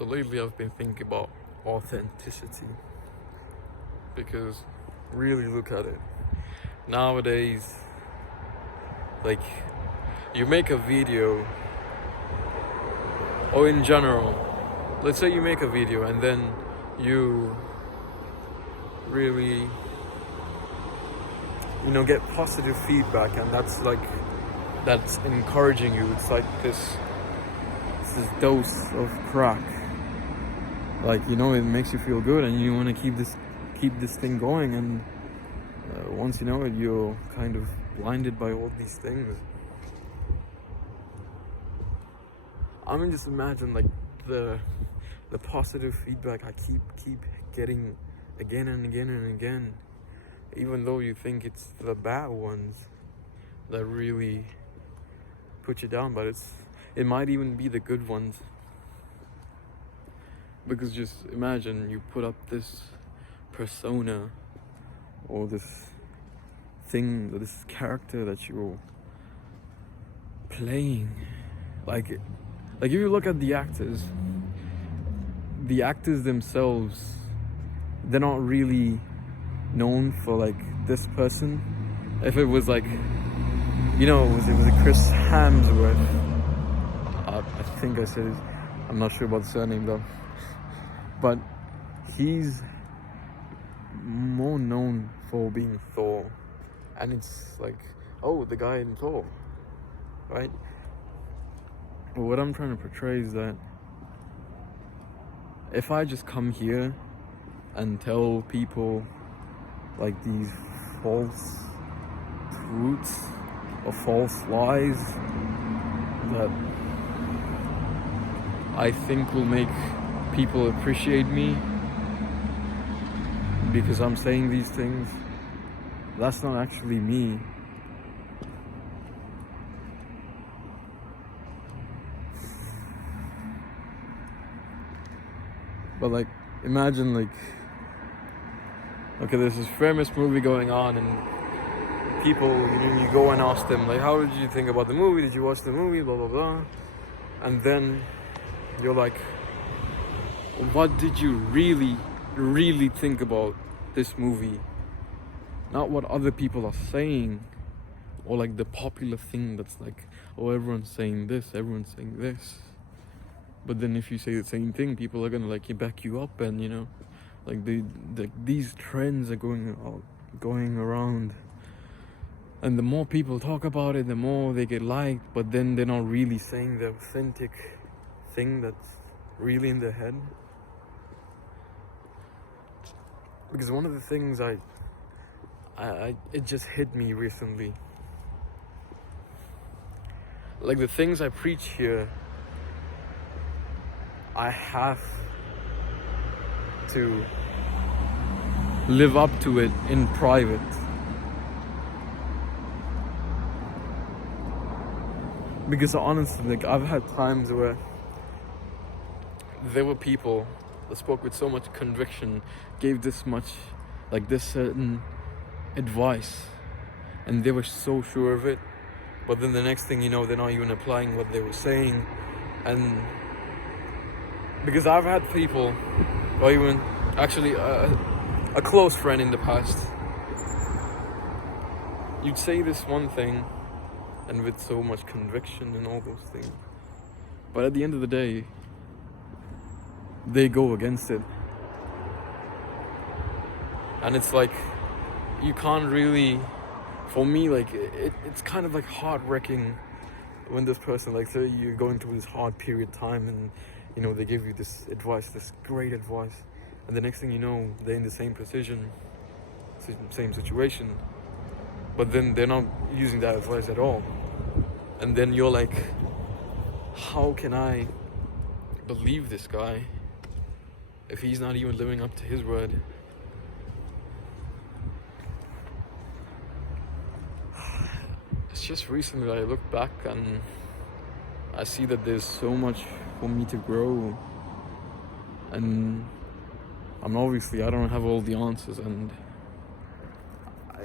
So lately I've been thinking about authenticity, because really look at it. Nowadays, like, you make a video, or in general, let's say you make a video and then you really, get positive feedback, and that's encouraging you. It's like this dose of crack. Like, it makes you feel good, and you want to keep this thing going. And once you know it, you're kind of blinded by all these things. I mean, just imagine like the positive feedback I keep getting again and again and again, even though you think it's the bad ones that really put you down, but it might even be the good ones. Because just imagine you put up this persona, or this thing, or this character that you're playing. Like if you look at the actors themselves, they're not really known for like this person. If it was like, it was Chris Hemsworth. I think I said it. I'm not sure about the surname though. But he's more known for being Thor. And it's like, oh, the guy in Thor, right? But what I'm trying to portray is that if I just come here and tell people like these false truths or false lies that I think will make people appreciate me because I'm saying these things, that's not actually me. But like, imagine like, okay, there's this famous movie going on, and people, you go and ask them like, how did you think about the movie? Did you watch the movie? Blah blah blah. And then you're like, what did you really think about this movie? Not what other people are saying, or like the popular thing that's like, oh, everyone's saying this, everyone's saying this. But then if you say the same thing, people are gonna like back you up, and like these trends are going around, and the more people talk about it, the more they get liked. But then they're not really saying the authentic thing that's really in their head. Because one of the things it just hit me recently. Like the things I preach here, I have to live up to it in private. Because honestly, like, I've had times where there were people that spoke with so much conviction, gave this certain advice, and they were so sure of it, but then the next thing you know, they're not even applying what they were saying. And because I've had people, or even actually a close friend in the past, you'd say this one thing and with so much conviction and all those things, but at the end of the day, they go against it. And it's like, you can't really, for me, like, it's kind of like heart-wrecking when this person, like, say you're going through this hard period time, and they give you this advice, this great advice, and the next thing you know, they're in the same situation, but then they're not using that advice at all. And then you're like, how can I believe this guy if he's not even living up to his word? It's just recently that I look back and I see that there's so much for me to grow, and I don't have all the answers, and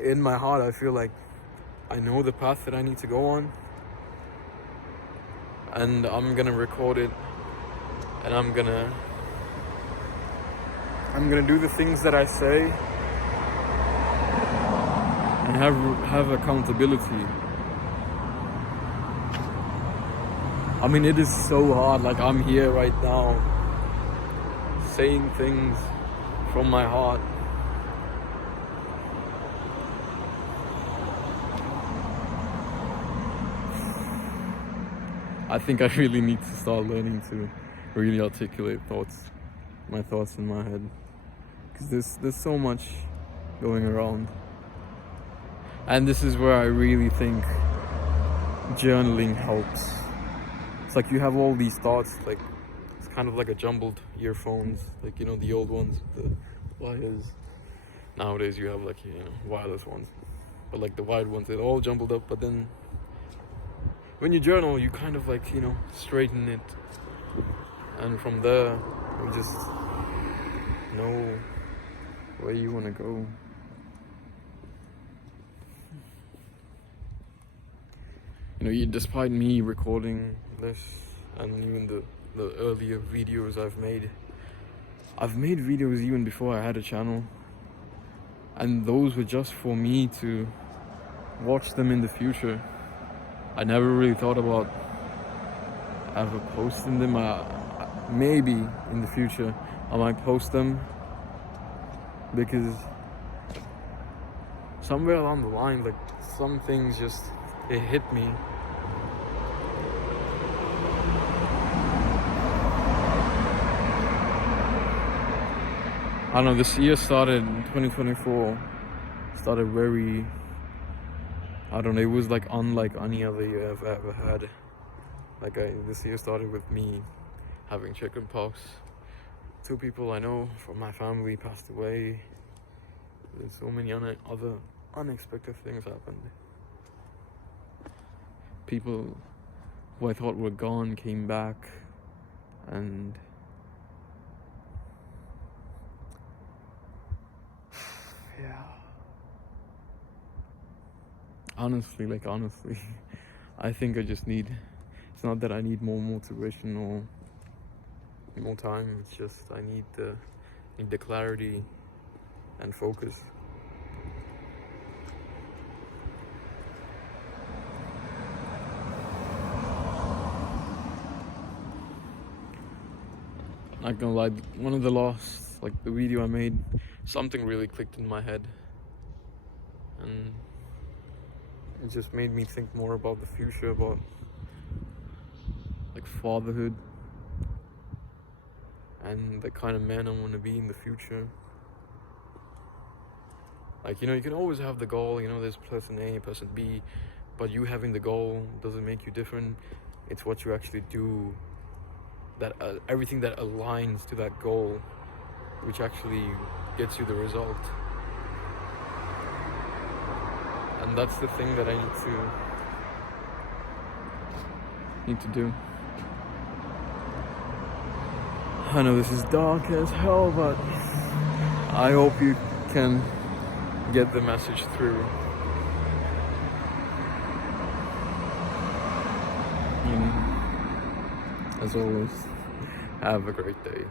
in my heart I feel like I know the path that I need to go on, and I'm gonna record it and I'm gonna do the things that I say and have accountability. I mean, it is so hard. Like, I'm here right now saying things from my heart. I think I really need to start learning to really articulate my thoughts in my head, because there's so much going around, and this is where I really think journaling helps. It's like you have all these thoughts, like it's kind of like a jumbled earphones, like, you know, the old ones, the wires. Nowadays you have, like, you know, wireless ones, but like the wired ones, they're all jumbled up. But then when you journal, you kind of, like, you know, straighten it, and from there you just know where you want to go. You know, despite me recording this and even the earlier videos I've made videos even before I had a channel, and those were just for me to watch them in the future. I never really thought about ever posting them. Maybe in the future I might post them, because somewhere along the line, like, some things just, it hit me. I don't know, this year started in 2024, started very, I don't know, it was like unlike any other year I've ever had. Like, this year started with me having chickenpox. 2 people I know from my family passed away. There's so many other unexpected things happened. People who I thought were gone came back, and yeah. Honestly, I think I just need, it's not that I need more motivation or more time, it's just I need the clarity and focus. Not gonna lie, one of the last, like, the video I made, something really clicked in my head, and it just made me think more about the future, about, like, fatherhood and the kind of man I want to be in the future. Like, you know, you can always have the goal, you know, there's person A, person B, but you having the goal doesn't make you different. It's what you actually do, that everything that aligns to that goal, which actually gets you the result. And that's the thing that I need to do. I know this is dark as hell, but I hope you can get the message through. As always, have a great day.